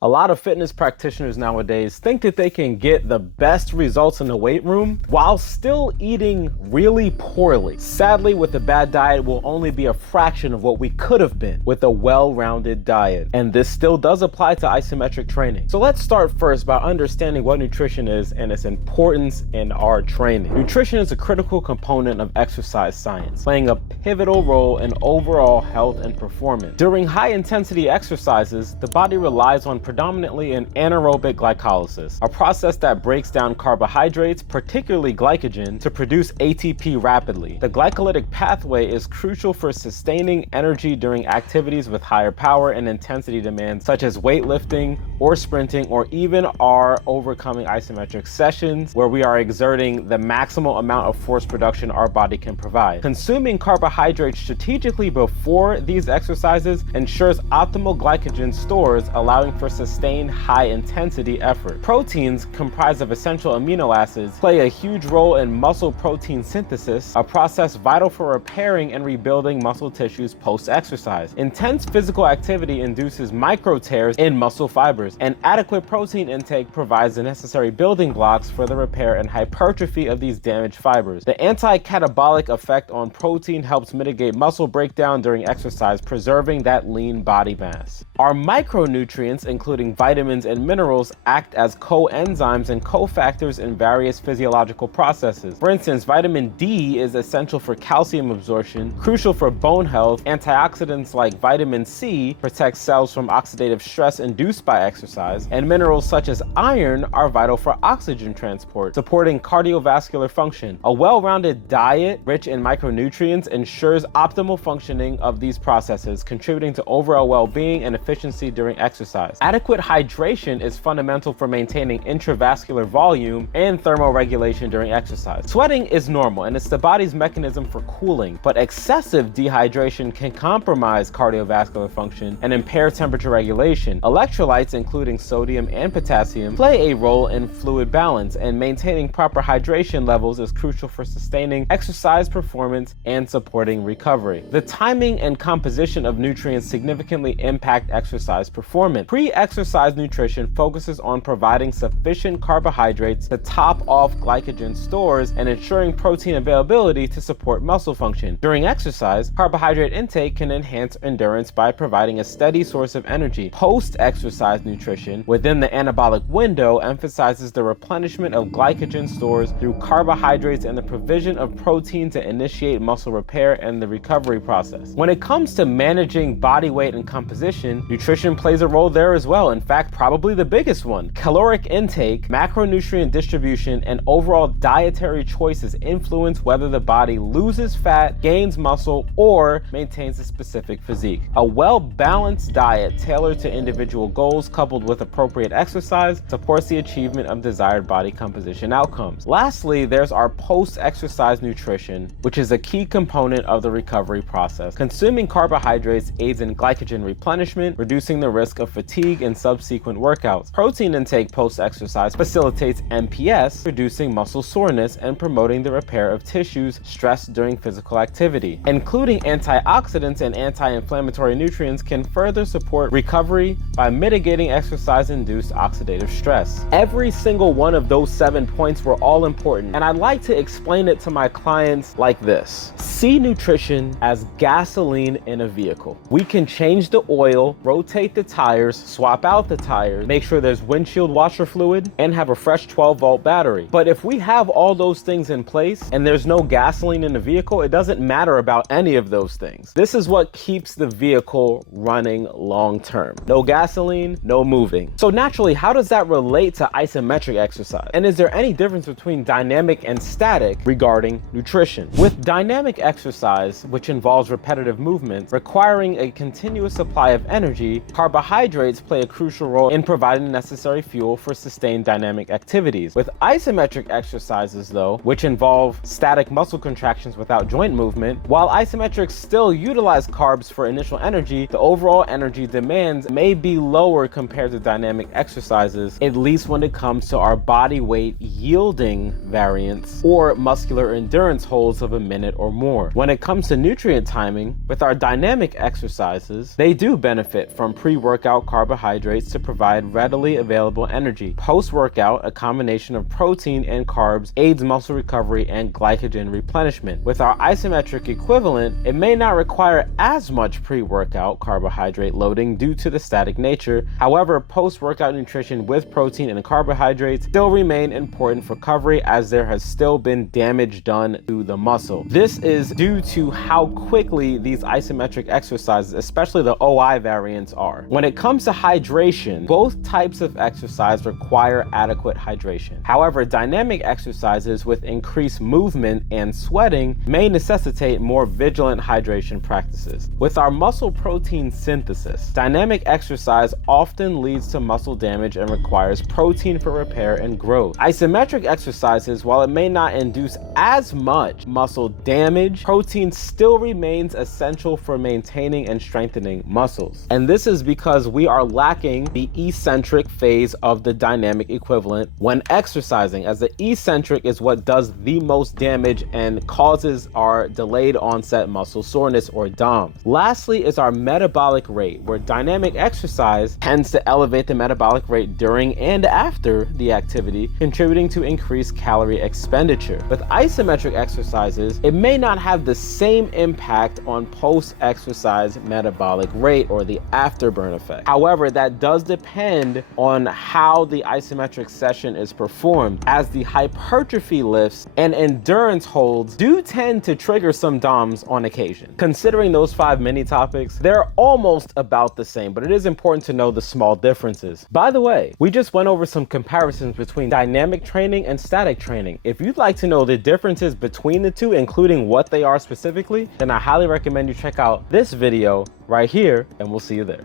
A lot of fitness practitioners nowadays think that they can get the best results in the weight room while still eating really poorly. Sadly, with a bad diet, we'll only be a fraction of what we could have been with a well-rounded diet. And this still does apply to isometric training. So let's start first by understanding what nutrition is and its importance in our training. Nutrition is a critical component of exercise science, playing a pivotal role in overall health and performance. During high-intensity exercises, the body relies on predominantly an anaerobic glycolysis, a process that breaks down carbohydrates, particularly glycogen, to produce ATP rapidly. The glycolytic pathway is crucial for sustaining energy during activities with higher power and intensity demands, such as weightlifting or sprinting, or even our overcoming isometric sessions, where we are exerting the maximal amount of force production our body can provide. Consuming carbohydrates strategically before these exercises ensures optimal glycogen stores, allowing for sustained high-intensity effort. Proteins, comprised of essential amino acids, play a huge role in muscle protein synthesis, a process vital for repairing and rebuilding muscle tissues post-exercise. Intense physical activity induces micro tears in muscle fibers, and adequate protein intake provides the necessary building blocks for the repair and hypertrophy of these damaged fibers. The anti-catabolic effect on protein helps mitigate muscle breakdown during exercise, preserving that lean body mass. Our micronutrients, including vitamins and minerals, act as coenzymes and cofactors in various physiological processes. For instance, vitamin D is essential for calcium absorption, crucial for bone health. Antioxidants like vitamin C protect cells from oxidative stress induced by exercise, and minerals such as iron are vital for oxygen transport, supporting cardiovascular function. A well-rounded diet rich in micronutrients ensures optimal functioning of these processes, contributing to overall well-being and efficiency during exercise. Adequate hydration is fundamental for maintaining intravascular volume and thermoregulation during exercise. Sweating is normal, and it's the body's mechanism for cooling, but excessive dehydration can compromise cardiovascular function and impair temperature regulation. Electrolytes, including sodium and potassium, play a role in fluid balance, and maintaining proper hydration levels is crucial for sustaining exercise performance and supporting recovery. The timing and composition of nutrients significantly impact exercise performance. Pre-exercise nutrition focuses on providing sufficient carbohydrates to top off glycogen stores and ensuring protein availability to support muscle function. During exercise, carbohydrate intake can enhance endurance by providing a steady source of energy. Post-exercise nutrition within the anabolic window emphasizes the replenishment of glycogen stores through carbohydrates and the provision of protein to initiate muscle repair and the recovery process. When it comes to managing body weight and composition, nutrition plays a role there as well. In fact, probably the biggest one. Caloric intake, macronutrient distribution, and overall dietary choices influence whether the body loses fat, gains muscle, or maintains a specific physique. A well-balanced diet tailored to individual goals, coupled with appropriate exercise, supports the achievement of desired body composition outcomes. Lastly, there's our post-exercise nutrition, which is a key component of the recovery process. Consuming carbohydrates aids in glycogen replenishment, reducing the risk of fatigue and subsequent workouts. Protein intake post-exercise facilitates MPS, reducing muscle soreness and promoting the repair of tissues stressed during physical activity. Including antioxidants and anti-inflammatory nutrients can further support recovery by mitigating exercise-induced oxidative stress. Every single one of those 7 points were all important, and I like to explain it to my clients like this. See nutrition as gasoline in a vehicle. We can change the oil, rotate the tires, swap out the tires, make sure there's windshield washer fluid, and have a fresh 12-volt battery. But if we have all those things in place and there's no gasoline in the vehicle, it doesn't matter about any of those things. This is what keeps the vehicle running long term. No gasoline, no moving. So naturally, how does that relate to isometric exercise? And is there any difference between dynamic and static regarding nutrition? With dynamic exercise, which involves repetitive movement requiring a continuous supply of energy, carbohydrates play a crucial role in providing the necessary fuel for sustained dynamic activities. With isometric exercises, though, which involve static muscle contractions without joint movement, while isometrics still utilize carbs for initial energy, the overall energy demands may be lower compared to dynamic exercises, at least when it comes to our body weight yielding variance or muscular endurance holds of a minute or more. When it comes to nutrient timing, with our dynamic exercises, they do benefit from pre-workout carbohydrates carbohydrates to provide readily available energy. Post-workout, a combination of protein and carbs aids muscle recovery and glycogen replenishment. With our isometric equivalent, it may not require as much pre-workout carbohydrate loading due to the static nature. However, post-workout nutrition with protein and carbohydrates still remain important for recovery, as there has still been damage done to the muscle. This is due to how quickly these isometric exercises, especially the OI variants, are. When it comes to hydration, both types of exercise require adequate hydration. However, dynamic exercises with increased movement and sweating may necessitate more vigilant hydration practices. With our muscle protein synthesis, dynamic exercise often leads to muscle damage and requires protein for repair and growth. Isometric exercises, while it may not induce as much muscle damage, protein still remains essential for maintaining and strengthening muscles. And this is because we are lacking the eccentric phase of the dynamic equivalent when exercising, as the eccentric is what does the most damage and causes our delayed onset muscle soreness, or DOMS. Lastly is our metabolic rate, where dynamic exercise tends to elevate the metabolic rate during and after the activity, contributing to increased calorie expenditure. With isometric exercises, it may not have the same impact on post-exercise metabolic rate, or the afterburn effect. However, that does depend on how the isometric session is performed, as the hypertrophy lifts and endurance holds do tend to trigger some DOMS on occasion. Considering those 5 mini topics, they're almost about the same, but it is important to know the small differences. By the way, we just went over some comparisons between dynamic training and static training. If you'd like to know the differences between the two, including what they are specifically, then I highly recommend you check out this video right here, and we'll see you there.